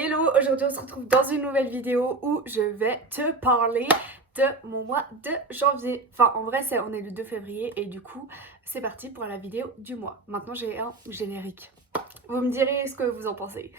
Hello, aujourd'hui on se retrouve dans une nouvelle vidéo où je vais te parler de mon mois de janvier. Enfin en vrai on est le 2 février et du coup c'est parti pour la vidéo du mois. Maintenant j'ai un générique. Vous me direz ce que vous en pensez.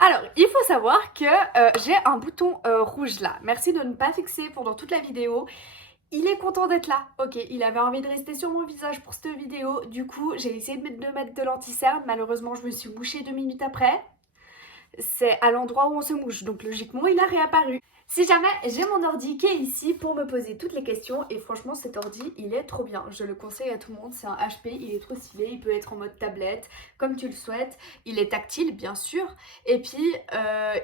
Alors, il faut savoir que j'ai un bouton rouge là. Merci de ne pas fixer pendant toute la vidéo. Il est content d'être là. Ok, il avait envie de rester sur mon visage pour cette vidéo. Du coup, j'ai essayé de mettre de l'anti-cerne. Malheureusement, je me suis mouchée 2 minutes après. C'est à l'endroit où on se mouche, donc logiquement, il a réapparu. Si jamais, j'ai mon ordi qui est ici pour me poser toutes les questions et franchement cet ordi il est trop bien, je le conseille à tout le monde, c'est un HP, il est trop stylé, il peut être en mode tablette comme tu le souhaites, il est tactile bien sûr et puis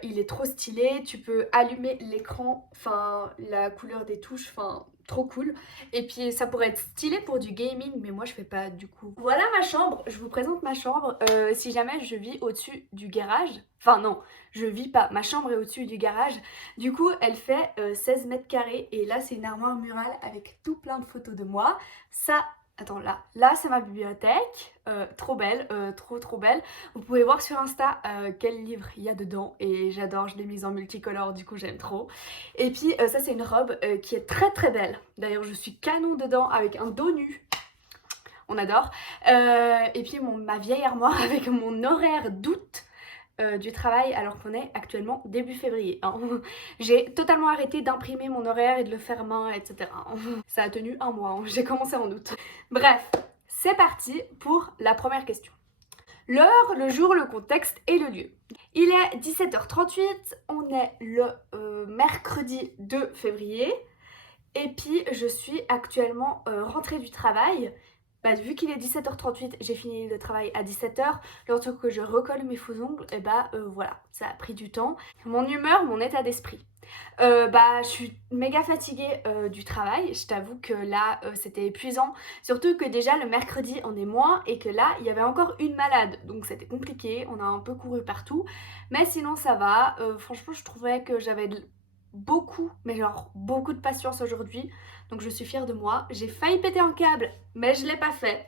il est trop stylé, tu peux allumer l'écran, enfin la couleur des touches, enfin trop cool et puis ça pourrait être stylé pour du gaming mais moi je fais pas du coup. Voilà ma chambre, je vous présente ma chambre. Si jamais je vis au-dessus du garage, enfin non je vis pas, ma chambre est au-dessus du garage, du coup elle fait 16 mètres carrés et là c'est une armoire murale avec tout plein de photos de moi. Ça, attends là c'est ma bibliothèque, trop belle, trop belle. Vous pouvez voir sur Insta quel livre il y a dedans et j'adore, je l'ai mise en multicolore du coup j'aime trop. Et puis ça c'est une robe qui est très belle, d'ailleurs je suis canon dedans avec un dos nu. On adore. Et puis ma vieille armoire avec mon horaire d'août du travail alors qu'on est actuellement début février. Hein. J'ai totalement arrêté d'imprimer mon horaire et de le faire main, etc. Ça a tenu un mois, hein. J'ai commencé en août. Bref, c'est parti pour la première question. L'heure, le jour, le contexte et le lieu. Il est 17h38, on est le mercredi 2 février et puis je suis actuellement rentrée du travail. Bah, vu qu'il est 17h38, j'ai fini le travail à 17h. Lorsque je recolle mes faux ongles, et bah voilà, ça a pris du temps. Mon humeur, mon état d'esprit. Je suis méga fatiguée du travail. Je t'avoue que là, c'était épuisant. Surtout que déjà, le mercredi, on est moins et que là, il y avait encore une malade. Donc c'était compliqué, on a un peu couru partout. Mais sinon, ça va. Franchement, je trouvais que j'avais beaucoup, mais genre beaucoup de patience aujourd'hui. Donc je suis fière de moi. J'ai failli péter un câble, mais je l'ai pas fait.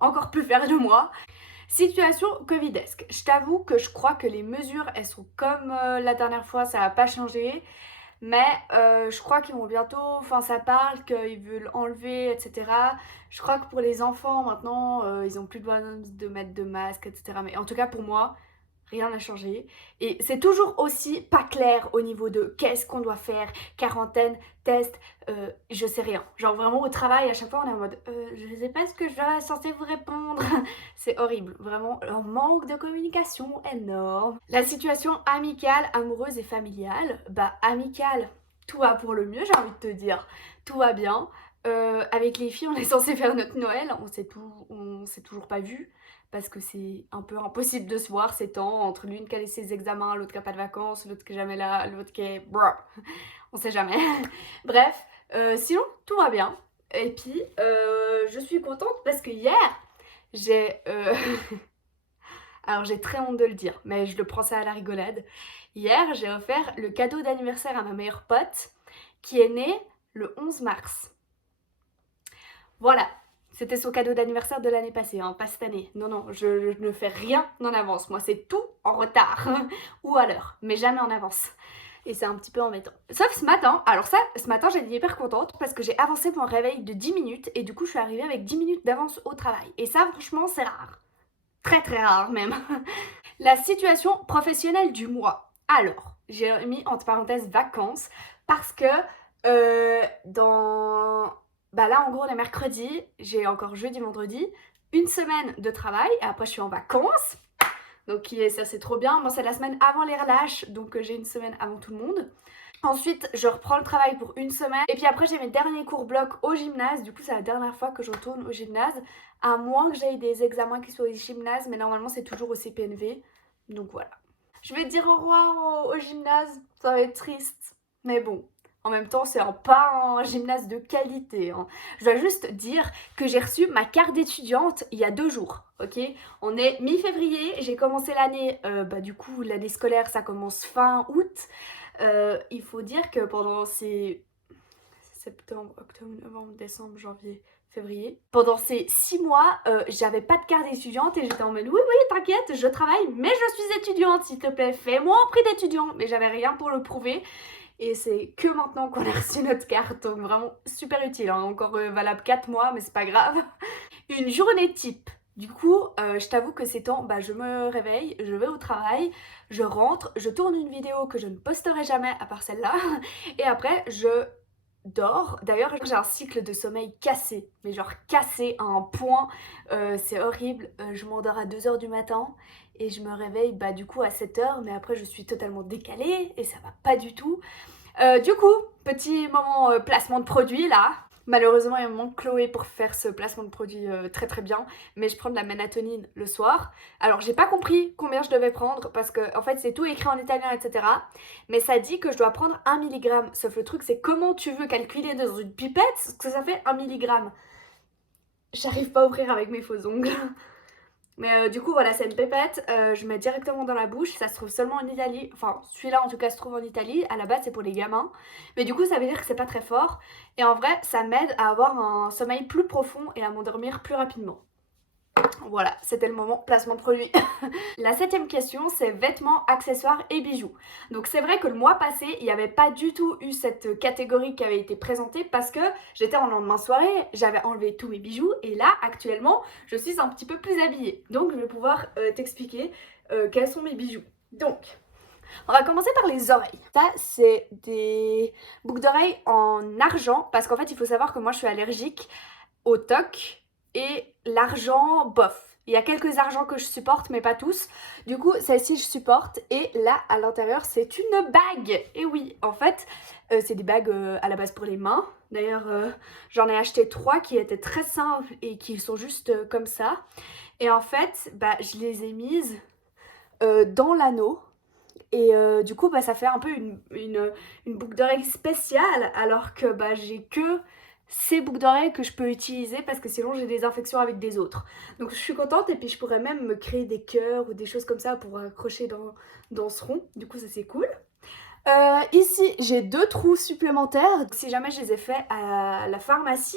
Encore plus fière de moi. Situation covidesque. Je t'avoue que je crois que les mesures, elles sont comme la dernière fois, ça n'a pas changé. Mais je crois qu'ils vont bientôt, enfin ça parle qu'ils veulent enlever, etc. Je crois que pour les enfants maintenant, ils ont plus besoin de mettre de masque, etc. Mais en tout cas pour moi, rien n'a changé. Et c'est toujours aussi pas clair au niveau de qu'est-ce qu'on doit faire, quarantaine, test, je sais rien. Genre vraiment au travail, à chaque fois on est en mode je sais pas ce que je dois censé vous répondre. C'est horrible, vraiment un manque de communication énorme. La situation amicale, amoureuse et familiale, bah amicale, tout va pour le mieux j'ai envie de te dire. Tout va bien. Avec les filles on est censé faire notre Noël, on s'est toujours pas vu parce que c'est un peu impossible de se voir ces temps entre l'une qui a ses examens, l'autre qui a pas de vacances, l'autre qui est jamais là, l'autre qui est... on sait jamais. Bref, sinon tout va bien. Et puis je suis contente parce que hier j'ai... Alors j'ai très honte de le dire, mais je le prends ça à la rigolade. Hier j'ai offert le cadeau d'anniversaire à ma meilleure pote qui est née le 11 mars. Voilà, c'était son cadeau d'anniversaire de l'année passée, hein, pas cette année. Non, je ne fais rien en avance. Moi, c'est tout en retard ou à l'heure, mais jamais en avance. Et c'est un petit peu embêtant. Sauf ce matin, alors ça, ce matin, j'étais hyper contente parce que j'ai avancé mon réveil de 10 minutes et du coup, je suis arrivée avec 10 minutes d'avance au travail. Et ça, franchement, c'est rare. Très rare même. La situation professionnelle du mois. Alors, j'ai mis entre parenthèses vacances parce que là en gros on est mercredi, j'ai encore jeudi, vendredi, une semaine de travail et après je suis en vacances. Donc ça c'est trop bien. Moi c'est la semaine avant les relâches, donc j'ai une semaine avant tout le monde. Ensuite, je reprends le travail pour une semaine. Et puis après, j'ai mes derniers cours bloc au gymnase. Du coup, c'est la dernière fois que je retourne au gymnase. À moins que j'aille des examens qui soient au gymnase. Mais normalement, c'est toujours au CPNV. Donc voilà. Je vais dire au revoir au gymnase. Ça va être triste. Mais bon. En même temps, c'est pas un gymnase de qualité, hein. Je dois juste dire que j'ai reçu ma carte d'étudiante il y a 2 jours. Ok, on est mi-février. J'ai commencé l'année. Du coup, l'année scolaire, ça commence fin août. Il faut dire que pendant ces septembre, octobre, novembre, décembre, janvier, février, pendant ces 6 mois, j'avais pas de carte d'étudiante et j'étais en mode oui, oui, t'inquiète, je travaille, mais je suis étudiante, s'il te plaît, fais-moi un prix d'étudiant. Mais j'avais rien pour le prouver. Et c'est que maintenant qu'on a reçu notre carte, donc vraiment super utile, hein. Encore valable 4 mois, mais c'est pas grave. Une journée type. Du coup, je t'avoue que ces temps, je me réveille, je vais au travail, je rentre, je tourne une vidéo que je ne posterai jamais à part celle-là, et après je dors. D'ailleurs, j'ai un cycle de sommeil cassé, mais genre cassé à un point, c'est horrible. Je m'endors à 2 h du matin et je me réveille du coup à 7 h, mais après je suis totalement décalée et ça va pas du tout. Du coup, petit moment placement de produit là. Malheureusement, il me manque Chloé pour faire ce placement de produit très très bien, mais je prends de la mélatonine le soir. Alors, j'ai pas compris combien je devais prendre parce que en fait, c'est tout écrit en italien, etc. Mais ça dit que je dois prendre 1 mg. Sauf le truc, c'est comment tu veux calculer dans une pipette ce que ça fait 1 mg. J'arrive pas à ouvrir avec mes faux ongles. Mais du coup voilà, c'est une pépette, je mets directement dans la bouche, ça se trouve seulement en Italie, enfin celui-là en tout cas se trouve en Italie, à la base c'est pour les gamins, mais du coup ça veut dire que c'est pas très fort, et en vrai ça m'aide à avoir un sommeil plus profond et à m'endormir plus rapidement. Voilà, c'était le moment placement de produit. La 7e question, c'est vêtements, accessoires et bijoux. Donc c'est vrai que le mois passé, il n'y avait pas du tout eu cette catégorie qui avait été présentée parce que j'étais en lendemain de soirée, j'avais enlevé tous mes bijoux et là, actuellement, je suis un petit peu plus habillée. Donc je vais pouvoir t'expliquer quels sont mes bijoux. Donc, on va commencer par les oreilles. Ça, c'est des boucles d'oreilles en argent parce qu'en fait, il faut savoir que moi, je suis allergique au toc et l'argent, bof. Il y a quelques argents que je supporte, mais pas tous. Du coup, celle-ci, je supporte. Et là, à l'intérieur, c'est une bague. Et oui, en fait, c'est des bagues à la base pour les mains. D'ailleurs, j'en ai acheté 3 qui étaient très simples et qui sont juste comme ça. Et en fait, je les ai mises dans l'anneau. Et du coup, ça fait un peu une boucle d'oreille spéciale, alors que j'ai que ces boucles d'oreilles que je peux utiliser parce que sinon j'ai des infections avec des autres. Donc je suis contente et puis je pourrais même me créer des cœurs ou des choses comme ça pour accrocher dans ce rond. Du coup, ça c'est cool. Ici, j'ai 2 trous supplémentaires. Si jamais je les ai faits à la pharmacie,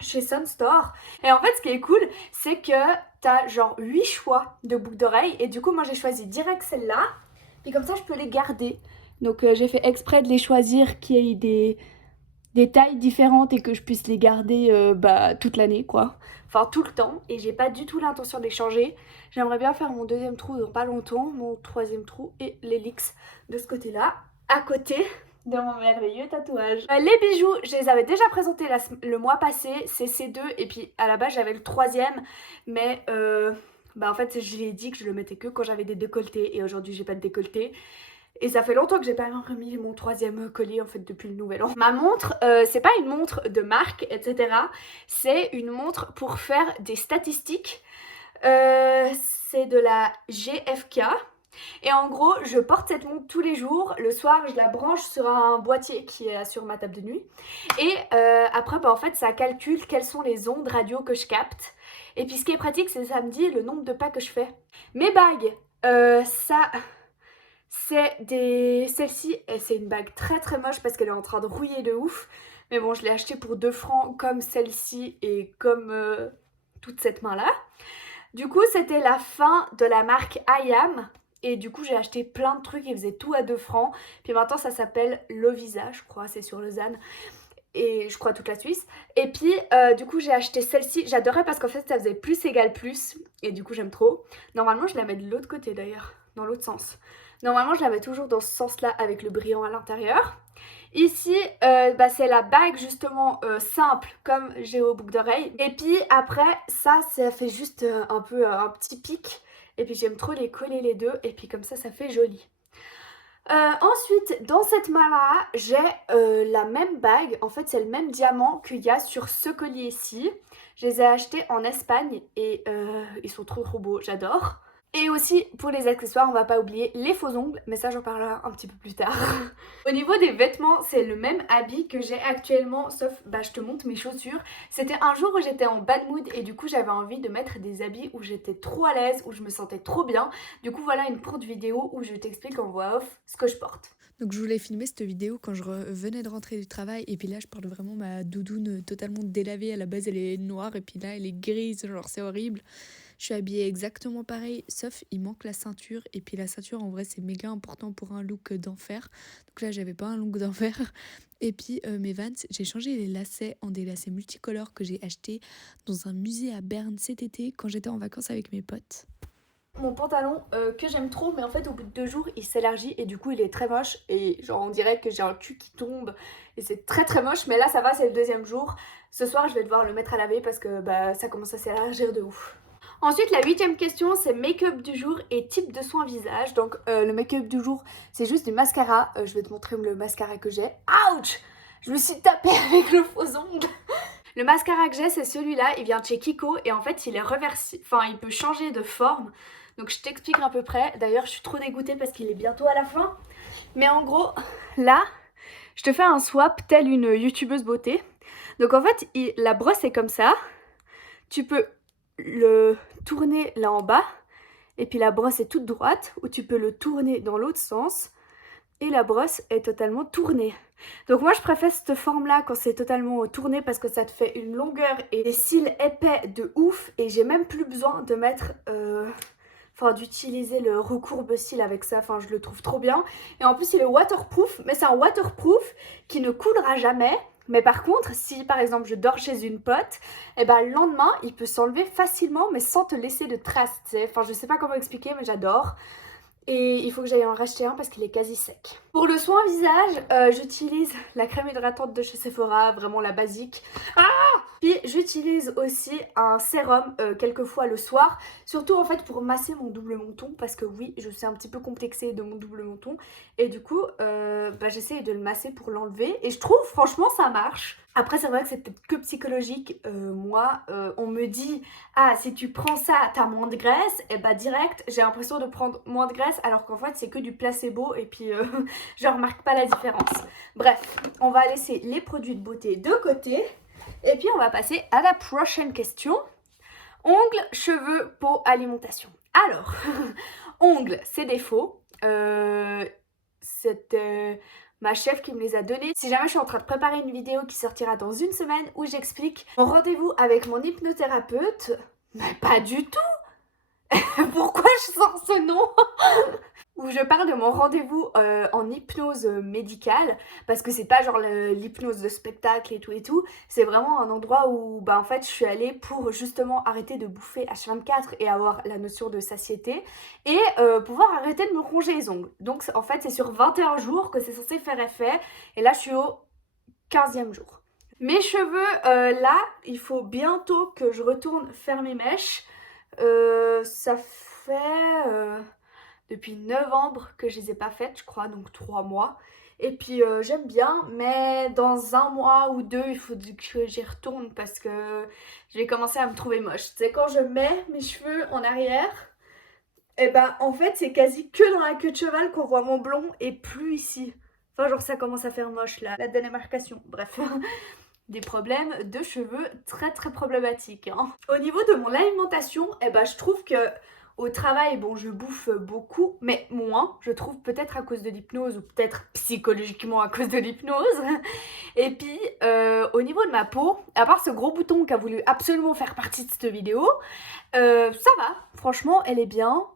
chez Sunstore. Et en fait, ce qui est cool, c'est que t'as genre 8 choix de boucles d'oreilles. Et du coup, moi j'ai choisi direct celle-là. Et comme ça, je peux les garder. Donc j'ai fait exprès de les choisir qu'il y ait des tailles différentes et que je puisse les garder toute l'année, quoi. Enfin, tout le temps. Et j'ai pas du tout l'intention de les changer. J'aimerais bien faire mon 2e trou dans pas longtemps, mon 3e trou et l'hélix de ce côté-là. À côté de mon merveilleux tatouage. Les bijoux, je les avais déjà présentés le mois passé, c'est ces 2. Et puis à la base, j'avais le 3e. Mais en fait, je l'ai dit que je le mettais que quand j'avais des décolletés. Et aujourd'hui, j'ai pas de décolleté. Et ça fait longtemps que j'ai pas remis mon 3e collier en fait depuis le nouvel an. Ma montre, c'est pas une montre de marque, etc. C'est une montre pour faire des statistiques. C'est de la GFK. Et en gros, je porte cette montre tous les jours. Le soir, je la branche sur un boîtier qui est sur ma table de nuit. Et après, en fait, ça calcule quelles sont les ondes radio que je capte. Et puis ce qui est pratique, c'est que ça me dit le nombre de pas que je fais. Mes bagues, celle-ci, c'est une bague très très moche parce qu'elle est en train de rouiller de ouf. Mais bon, je l'ai achetée pour 2 francs comme celle-ci et comme toute cette main-là. Du coup, c'était la fin de la marque IAM. Et du coup, j'ai acheté plein de trucs qui faisaient tout à 2 francs. Puis maintenant, ça s'appelle Lovisa, je crois, c'est sur Lausanne. Et je crois toute la Suisse. Et puis, du coup, j'ai acheté celle-ci. J'adorais parce qu'en fait, ça faisait plus égale plus. Et du coup, j'aime trop. Normalement, je la mets de l'autre côté d'ailleurs, dans l'autre sens. Normalement, je la mets toujours dans ce sens-là avec le brillant à l'intérieur. Ici, c'est la bague justement simple comme j'ai aux boucles d'oreilles. Et puis après, ça fait juste un peu un petit pic. Et puis j'aime trop les coller les deux et puis comme ça fait joli. Ensuite, dans cette main-là, j'ai la même bague. En fait, c'est le même diamant qu'il y a sur ce collier-ci. Je les ai achetés en Espagne et ils sont trop beaux, j'adore. Et aussi, pour les accessoires, on va pas oublier les faux ongles, mais ça j'en parlerai un petit peu plus tard. Au niveau des vêtements, c'est le même habit que j'ai actuellement, sauf, je te montre mes chaussures. C'était un jour où j'étais en bad mood et du coup j'avais envie de mettre des habits où j'étais trop à l'aise, où je me sentais trop bien. Du coup voilà une courte vidéo où je t'explique en voix off ce que je porte. Donc je voulais filmer cette vidéo quand je venais de rentrer du travail et puis là je porte vraiment ma doudoune totalement délavée. À la base elle est noire et puis là elle est grise, genre c'est horrible. Je suis habillée exactement pareil, sauf il manque la ceinture. Et puis la ceinture, en vrai, c'est méga important pour un look d'enfer. Donc là, j'avais pas un look d'enfer. Et puis mes Vans, j'ai changé les lacets en des lacets multicolores que j'ai achetés dans un musée à Berne cet été quand j'étais en vacances avec mes potes. Mon pantalon que j'aime trop, mais en fait au bout de 2 jours il s'élargit et du coup il est très moche et genre on dirait que j'ai un cul qui tombe et c'est très moche, mais là ça va, c'est le 2e jour. Ce soir je vais devoir le mettre à laver parce que ça commence à s'élargir de ouf. Ensuite, la 8e question, c'est make-up du jour et type de soin visage. Donc, le make-up du jour, c'est juste du mascara. Je vais te montrer le mascara que j'ai. Ouch! Je me suis tapée avec le faux ongle. Le mascara que j'ai, c'est celui-là. Il vient de chez Kiko et en fait, il est reversible. Enfin, il peut changer de forme. Donc, je t'explique à peu près. D'ailleurs, je suis trop dégoûtée parce qu'il est bientôt à la fin. Mais en gros, là, je te fais un swap telle une youtubeuse beauté. Donc, en fait, la brosse est comme ça. Tu peux le tourner là en bas et puis la brosse est toute droite, ou tu peux le tourner dans l'autre sens et la brosse est totalement tournée. Donc moi je préfère cette forme là quand c'est totalement tourné parce que ça te fait une longueur et des cils épais de ouf et j'ai même plus besoin de mettre d'utiliser le recourbe-cils avec ça, enfin je le trouve trop bien. Et en plus il est waterproof, mais c'est un waterproof qui ne coulera jamais. Mais par contre, si par exemple je dors chez une pote, le lendemain il peut s'enlever facilement mais sans te laisser de traces, tu sais. Enfin je sais pas comment expliquer mais j'adore. Et il faut que j'aille en racheter un parce qu'il est quasi sec. Pour le soin visage, j'utilise la crème hydratante de chez Sephora, vraiment la basique. Puis j'utilise aussi un sérum quelquefois le soir, surtout en fait pour masser mon double menton parce que oui, je suis un petit peu complexée de mon double menton et du coup j'essaie de le masser pour l'enlever et je trouve franchement ça marche. Après c'est vrai que c'est peut-être que psychologique, moi on me dit si tu prends ça t'as moins de graisse, et direct j'ai l'impression de prendre moins de graisse alors qu'en fait c'est que du placebo et puis je remarque pas la différence. Bref, on va laisser les produits de beauté de côté. Et puis on va passer à la prochaine question. Ongles, cheveux, peau, alimentation. Alors, ongles, c'est des faux. C'est ma chef qui me les a donnés. Si jamais je suis en train de préparer une vidéo qui sortira dans une semaine où j'explique mon rendez-vous avec mon hypnothérapeute. Mais pas du tout. Pourquoi je sors ce nom? Où je parle de mon rendez-vous en hypnose médicale, parce que c'est pas genre l'hypnose de spectacle et tout, c'est vraiment un endroit où en fait je suis allée pour justement arrêter de bouffer H24 et avoir la notion de satiété et pouvoir arrêter de me ronger les ongles. Donc en fait c'est sur 21 jours que c'est censé faire effet et là je suis au 15e jour. Mes cheveux, là il faut bientôt que je retourne faire mes mèches. Ça fait depuis novembre que je les ai pas faites, je crois, donc 3 mois. Et puis j'aime bien, mais dans 1 mois ou 2, il faut que j'y retourne parce que je vais commencer à me trouver moche. Tu sais, quand je mets mes cheveux en arrière, en fait c'est quasi que dans la queue de cheval qu'on voit mon blond et plus ici. Enfin genre ça commence à faire moche là, la démarcation, bref. Des problèmes de cheveux très problématiques. Au niveau de mon alimentation, je trouve que au travail, bon, je bouffe beaucoup, mais moins, je trouve, peut-être à cause de l'hypnose ou peut-être psychologiquement à cause de l'hypnose. Et puis, au niveau de ma peau, à part ce gros bouton qui a voulu absolument faire partie de cette vidéo, ça va, franchement, elle est bien.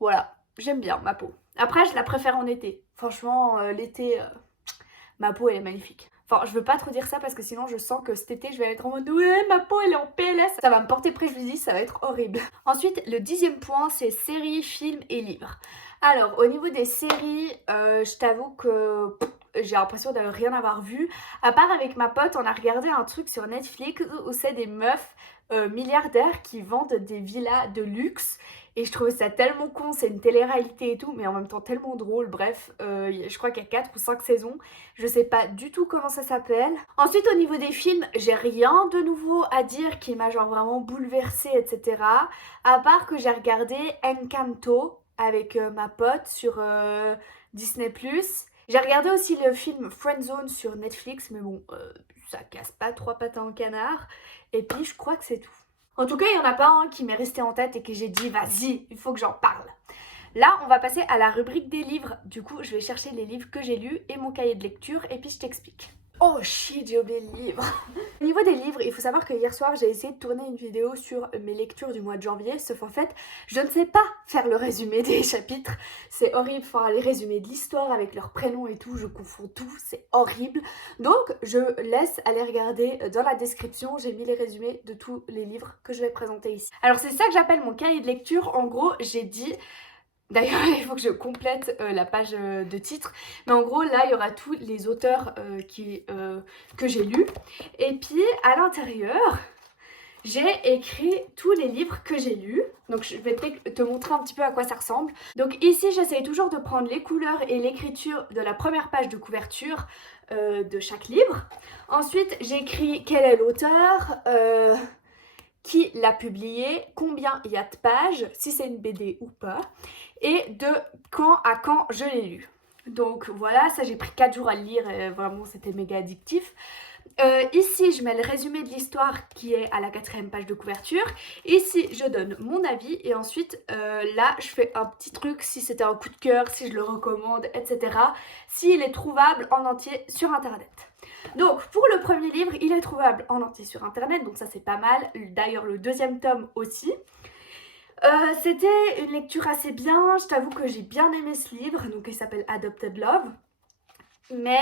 Voilà, j'aime bien ma peau. Après, je la préfère en été. Franchement, l'été, ma peau, elle est magnifique. Enfin, je veux pas trop dire ça parce que sinon je sens que cet été je vais être en mode ouais, ma peau elle est en PLS. Ça va me porter préjudice, ça va être horrible. Ensuite, le 10e point, c'est séries, films et livres. Alors, au niveau des séries, je t'avoue que j'ai l'impression de rien avoir vu. À part avec ma pote, on a regardé un truc sur Netflix où c'est des meufs milliardaires qui vendent des villas de luxe. Et je trouvais ça tellement con, c'est une télé-réalité et tout, mais en même temps tellement drôle. Bref, je crois qu'il y a 4 ou 5 saisons. Je sais pas du tout comment ça s'appelle. Ensuite, au niveau des films, j'ai rien de nouveau à dire qui m'a genre vraiment bouleversée, etc. À part que j'ai regardé Encanto avec ma pote sur Disney+. J'ai regardé aussi le film Friendzone sur Netflix, mais bon, ça casse pas trois pattes à un canard. Et puis, je crois que c'est tout. En tout cas, il n'y en a pas un qui m'est resté en tête et que j'ai dit, vas-y, il faut que j'en parle. Là, on va passer à la rubrique des livres. Du coup, je vais chercher les livres que j'ai lus et mon cahier de lecture et puis je t'explique. Oh shit, j'ai oublié le livre. Au niveau des livres, il faut savoir que hier soir, j'ai essayé de tourner une vidéo sur mes lectures du mois de janvier, sauf en fait, je ne sais pas faire le résumé des chapitres. C'est horrible, enfin, les résumés de l'histoire avec leurs prénoms et tout, je confonds tout, c'est horrible. Donc, je laisse aller regarder dans la description, j'ai mis les résumés de tous les livres que je vais présenter ici. Alors, c'est ça que j'appelle mon cahier de lecture. En gros, j'ai dit... D'ailleurs, il faut que je complète la page de titre. Mais en gros, là, il y aura tous les auteurs que j'ai lus. Et puis, à l'intérieur, j'ai écrit tous les livres que j'ai lus. Donc, je vais te montrer un petit peu à quoi ça ressemble. Donc, ici, j'essaye toujours de prendre les couleurs et l'écriture de la première page de couverture de chaque livre. Ensuite, j'écris quel est l'auteur, qui l'a publié, combien il y a de pages, si c'est une BD ou pas, et de quand à quand je l'ai lu. Donc voilà, ça j'ai pris 4 jours à le lire et vraiment c'était méga addictif. Ici, je mets le résumé de l'histoire qui est à la 4e page de couverture. Ici, je donne mon avis et ensuite, là, je fais un petit truc si c'était un coup de cœur, si je le recommande, etc. S'il est trouvable en entier sur Internet. Donc, pour le premier livre, il est trouvable en entier sur Internet, donc ça c'est pas mal. D'ailleurs, le 2e tome aussi. C'était une lecture assez bien, je t'avoue que j'ai bien aimé ce livre, donc il s'appelle Adopted Love. Mais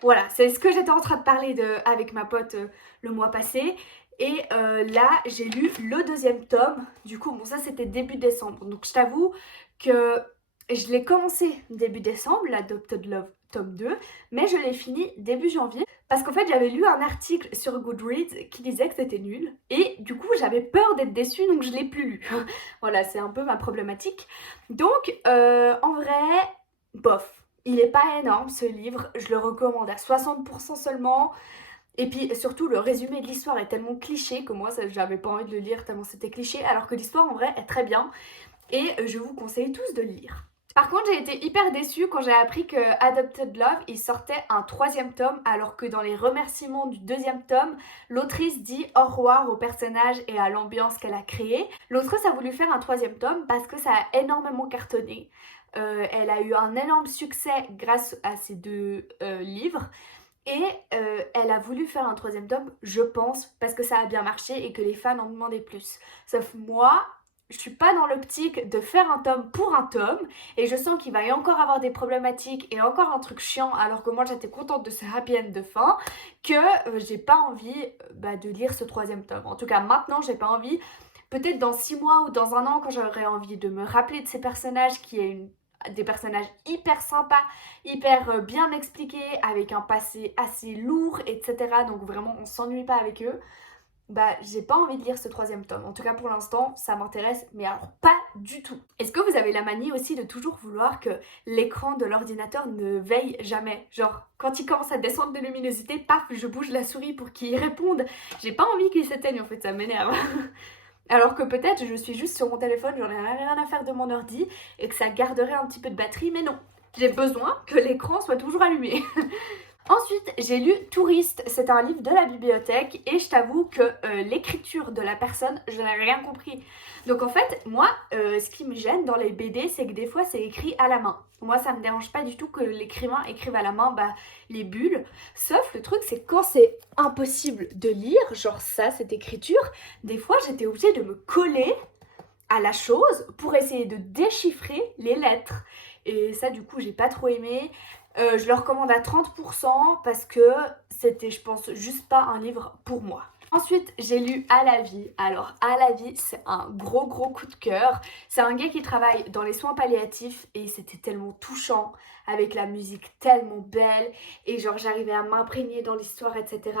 voilà, c'est ce que j'étais en train de parler avec ma pote le mois passé. Et là, j'ai lu le 2e tome. Du coup, bon, ça c'était début décembre. Donc je t'avoue que je l'ai commencé début décembre, l'Adopted Love tome 2, mais je l'ai fini début janvier. Parce qu'en fait, j'avais lu un article sur Goodreads qui disait que c'était nul. Et du coup, j'avais peur d'être déçue, donc je l'ai plus lu. Voilà, c'est un peu ma problématique. Donc, en vrai, bof. Il est pas énorme ce livre, je le recommande à 60% seulement. Et puis surtout le résumé de l'histoire est tellement cliché que moi j'avais pas envie de le lire tellement c'était cliché, alors que l'histoire en vrai est très bien et je vous conseille tous de le lire. Par contre, j'ai été hyper déçue quand j'ai appris que Adopted Love, il sortait un 3e tome, alors que dans les remerciements du 2e tome, l'autrice dit au revoir au personnage et à l'ambiance qu'elle a créée. L'autrice a voulu faire un 3e tome parce que ça a énormément cartonné. Elle a eu un énorme succès grâce à ces 2 livres. Et elle a voulu faire un 3e tome, je pense, parce que ça a bien marché et que les fans en demandaient plus. Sauf moi, je suis pas dans l'optique de faire un tome pour un tome et je sens qu'il va y encore avoir des problématiques et encore un truc chiant alors que moi j'étais contente de ce happy end de fin que j'ai pas envie de lire ce 3e tome. En tout cas maintenant j'ai pas envie, peut-être dans 6 mois ou dans un an quand j'aurai envie de me rappeler de ces personnages qui est des personnages hyper sympas, hyper bien expliqués, avec un passé assez lourd, etc. Donc vraiment on s'ennuie pas avec eux. J'ai pas envie de lire ce 3e tome. En tout cas pour l'instant, ça m'intéresse, mais alors pas du tout. Est-ce que vous avez la manie aussi de toujours vouloir que l'écran de l'ordinateur ne veille jamais? Genre, quand il commence à descendre de luminosité, paf, je bouge la souris pour qu'il réponde. J'ai pas envie qu'il s'éteigne en fait, ça m'énerve. Alors que peut-être je suis juste sur mon téléphone, j'en ai rien à faire de mon ordi et que ça garderait un petit peu de batterie, mais non. J'ai besoin que l'écran soit toujours allumé. Ensuite, j'ai lu Touriste, c'est un livre de la bibliothèque et je t'avoue que l'écriture de la personne, je n'ai rien compris. Donc en fait, moi, ce qui me gêne dans les BD, c'est que des fois c'est écrit à la main. Moi, ça me dérange pas du tout que l'écrivain écrive à la main les bulles. Sauf le truc, c'est quand c'est impossible de lire, genre ça, cette écriture, des fois j'étais obligée de me coller à la chose pour essayer de déchiffrer les lettres. Et ça, du coup, j'ai pas trop aimé. Je le recommande à 30% parce que c'était, je pense, juste pas un livre pour moi. Ensuite, j'ai lu À la vie. Alors, À la vie, c'est un gros coup de cœur. C'est un gars qui travaille dans les soins palliatifs et c'était tellement touchant, avec la musique tellement belle et genre j'arrivais à m'imprégner dans l'histoire, etc.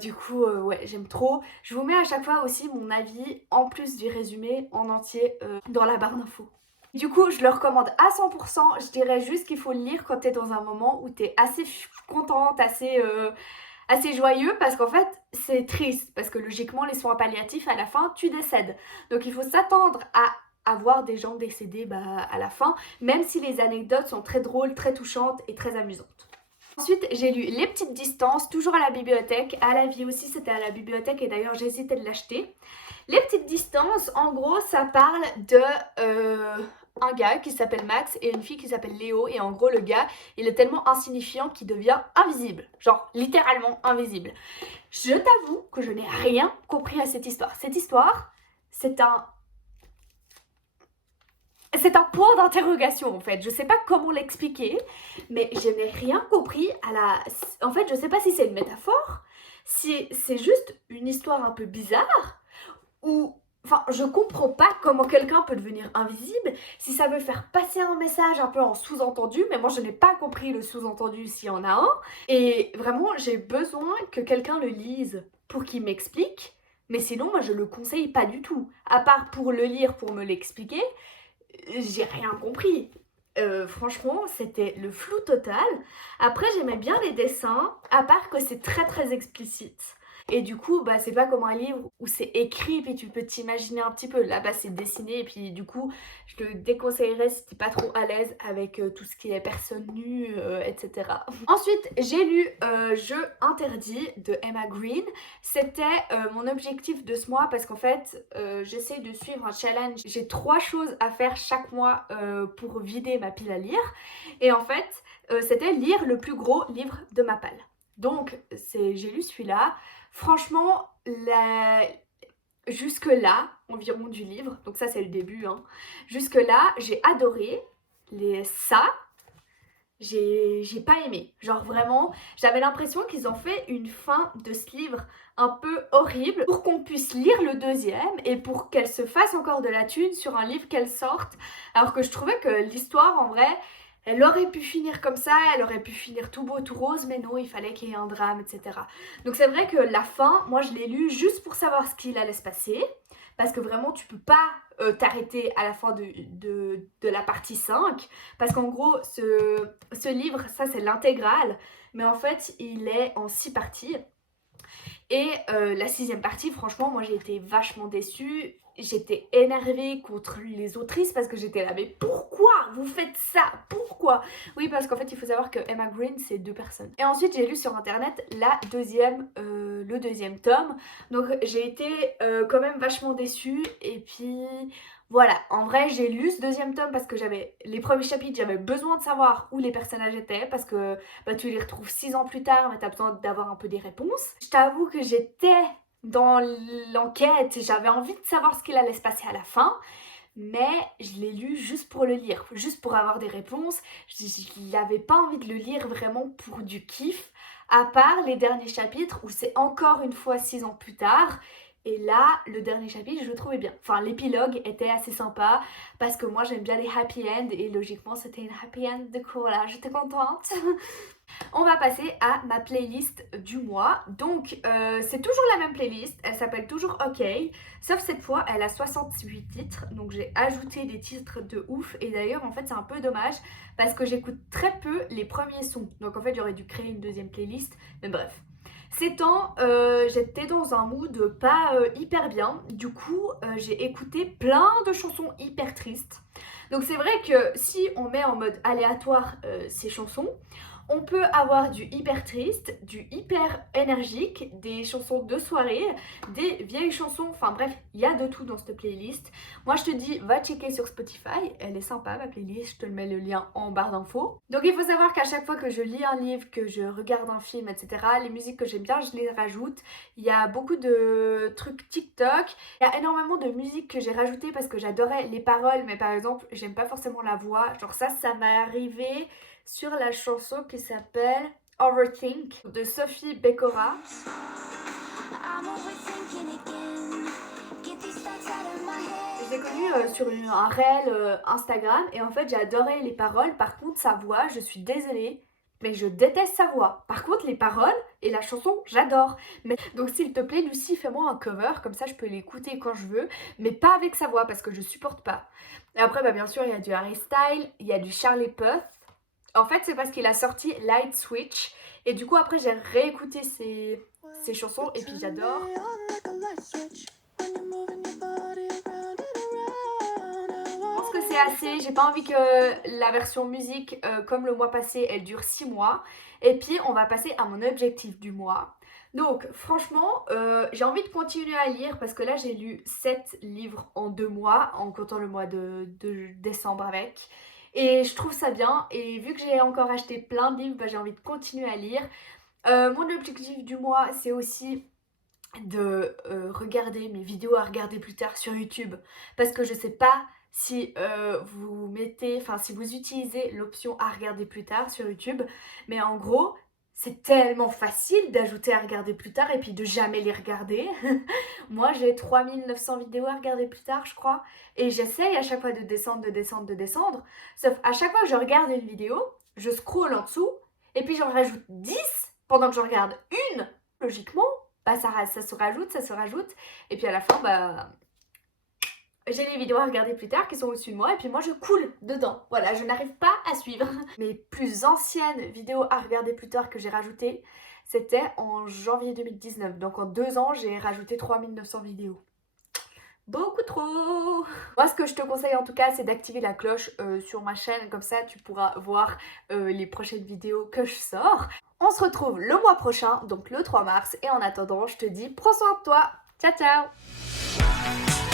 Du coup, ouais, j'aime trop. Je vous mets à chaque fois aussi mon avis, en plus du résumé, en entier dans la barre d'infos. Du coup, je le recommande à 100%. Je dirais juste qu'il faut le lire quand t'es dans un moment où t'es assez contente, assez joyeux, parce qu'en fait, c'est triste. Parce que logiquement, les soins palliatifs, à la fin, tu décèdes. Donc il faut s'attendre à avoir des gens décédés à la fin, même si les anecdotes sont très drôles, très touchantes et très amusantes. Ensuite, j'ai lu Les Petites Distances, toujours à la bibliothèque. À la vie aussi, c'était à la bibliothèque et d'ailleurs, j'hésitais de l'acheter. Les Petites Distances, en gros, ça parle de un gars qui s'appelle Max et une fille qui s'appelle Léo. Et en gros, le gars, il est tellement insignifiant qu'il devient invisible. Genre, littéralement invisible. Je t'avoue que je n'ai rien compris à cette histoire. Cette histoire, c'est un point d'interrogation en fait. Je sais pas comment l'expliquer, mais je n'ai rien compris à la. En fait, je sais pas si c'est une métaphore, si c'est juste une histoire un peu bizarre, ou. Enfin, je comprends pas comment quelqu'un peut devenir invisible, si ça veut faire passer un message un peu en sous-entendu, mais moi je n'ai pas compris le sous-entendu s'il y en a un. Et vraiment, j'ai besoin que quelqu'un le lise pour qu'il m'explique, mais sinon, moi je le conseille pas du tout. À part pour le lire, pour me l'expliquer, j'ai rien compris. Franchement, c'était le flou total. Après, j'aimais bien les dessins, à part que c'est très très explicite. Et du coup, bah, c'est pas comme un livre où c'est écrit, puis tu peux t'imaginer un petit peu. Là-bas, c'est dessiné, et puis du coup, je te déconseillerais si t'es pas trop à l'aise avec tout ce qui est personne nue, etc. Ensuite, j'ai lu Jeu interdit de Emma Green. C'était mon objectif de ce mois parce qu'en fait, j'essaie de suivre un challenge. J'ai 3 choses à faire chaque mois pour vider ma pile à lire. Et en fait, c'était lire le plus gros livre de ma palle. Donc, j'ai lu celui-là. Franchement, jusque-là, environ du livre, donc ça c'est le début, hein. Jusque-là, j'ai adoré ça. J'ai pas aimé. Genre vraiment, j'avais l'impression qu'ils ont fait une fin de ce livre un peu horrible pour qu'on puisse lire le deuxième et pour qu'elle se fasse encore de la thune sur un livre qu'elle sorte. Alors que je trouvais que l'histoire, en vrai, elle aurait pu finir comme ça, elle aurait pu finir tout beau, tout rose, mais non, il fallait qu'il y ait un drame, etc. Donc c'est vrai que la fin, moi je l'ai lu juste pour savoir ce qu'il allait se passer. Parce que vraiment, tu peux pas t'arrêter à la fin de la partie 5. Parce qu'en gros, ce livre, ça c'est l'intégrale. Mais en fait, il est en 6 parties. Et la 6e partie, franchement, moi j'ai été vachement déçue. J'étais énervée contre les autrices parce que j'étais là, mais pourquoi vous faites ça? Pourquoi? Oui, parce qu'en fait, il faut savoir que Emma Green, c'est 2 personnes. Et ensuite, j'ai lu sur internet le deuxième tome. Donc, j'ai été quand même vachement déçue. Et puis, voilà. En vrai, j'ai lu ce 2e tome parce que j'avais les premiers chapitres, j'avais besoin de savoir où les personnages étaient. Parce que bah, tu les retrouves 6 ans plus tard, mais t'as besoin d'avoir un peu des réponses. Je t'avoue que j'étais dans l'enquête, j'avais envie de savoir ce qu'il allait se passer à la fin, mais je l'ai lu juste pour le lire, juste pour avoir des réponses. Je n'avais pas envie de le lire vraiment pour du kiff, à part les derniers chapitres où c'est encore une fois 6 ans plus tard. Et là, le dernier chapitre, je le trouvais bien. Enfin, l'épilogue était assez sympa parce que moi, j'aime bien les happy end et logiquement, c'était une happy end. Du coup, voilà, j'étais contente. On va passer à ma playlist du mois. Donc, c'est toujours la même playlist. Elle s'appelle toujours OK. Sauf cette fois, elle a 68 titres. Donc, j'ai ajouté des titres de ouf. Et d'ailleurs, en fait, c'est un peu dommage parce que j'écoute très peu les premiers sons. Donc, en fait, j'aurais dû créer une deuxième playlist. Mais bref. Ces temps, j'étais dans un mood pas hyper bien. Du coup, j'ai écouté plein de chansons hyper tristes. Donc c'est vrai que si on met en mode aléatoire ces chansons, on peut avoir du hyper triste, du hyper énergique, des chansons de soirée, des vieilles chansons, enfin bref, il y a de tout dans cette playlist. Moi je te dis, va checker sur Spotify, elle est sympa ma playlist, je te mets le lien en barre d'infos. Donc il faut savoir qu'à chaque fois que je lis un livre, que je regarde un film, etc., les musiques que j'aime bien, je les rajoute. Il y a beaucoup de trucs TikTok, il y a énormément de musique que j'ai rajoutées parce que j'adorais les paroles, mais par exemple, j'aime pas forcément la voix. Genre ça m'est arrivé sur la chanson qui s'appelle Overthink de Sophie Becora. Je l'ai connue sur un réel Instagram et en fait j'ai adoré les paroles. Par contre sa voix, je suis désolée, mais je déteste sa voix. Par contre les paroles, et la chanson j'adore. Mais donc s'il te plaît Lucie, fais-moi un cover, comme ça je peux l'écouter quand je veux, mais pas avec sa voix parce que je supporte pas. Et après bah bien sûr il y a du Harry Styles, il y a du Charlie Puth. En fait c'est parce qu'il a sorti Light Switch et du coup après j'ai réécouté ses chansons et puis j'adore. C'est assez, j'ai pas envie que la version musique comme le mois passé elle dure 6 mois et puis on va passer à mon objectif du mois. Donc franchement j'ai envie de continuer à lire parce que là j'ai lu 7 livres en 2 mois en comptant le mois de décembre avec et je trouve ça bien et vu que j'ai encore acheté plein de livres bah, j'ai envie de continuer à lire. Mon objectif du mois c'est aussi de regarder mes vidéos à regarder plus tard sur YouTube parce que je sais pas si vous mettez, enfin si vous utilisez l'option à regarder plus tard sur YouTube, mais en gros c'est tellement facile d'ajouter à regarder plus tard et puis de jamais les regarder. Moi j'ai 3900 vidéos à regarder plus tard je crois et j'essaye à chaque fois de descendre, sauf à chaque fois que je regarde une vidéo, je scrolle en dessous et puis j'en rajoute 10 pendant que j'en regarde une, logiquement bah ça se rajoute et puis à la fin bah j'ai les vidéos à regarder plus tard qui sont au-dessus de moi et puis moi je coule dedans. Voilà, je n'arrive pas à suivre. Mes plus anciennes vidéos à regarder plus tard que j'ai rajoutées, c'était en janvier 2019. Donc en 2 ans, j'ai rajouté 3900 vidéos. Beaucoup trop. Moi ce que je te conseille en tout cas c'est d'activer la cloche sur ma chaîne, comme ça tu pourras voir les prochaines vidéos que je sors. On se retrouve le mois prochain, donc le 3 mars, et en attendant je te dis prends soin de toi. Ciao ciao.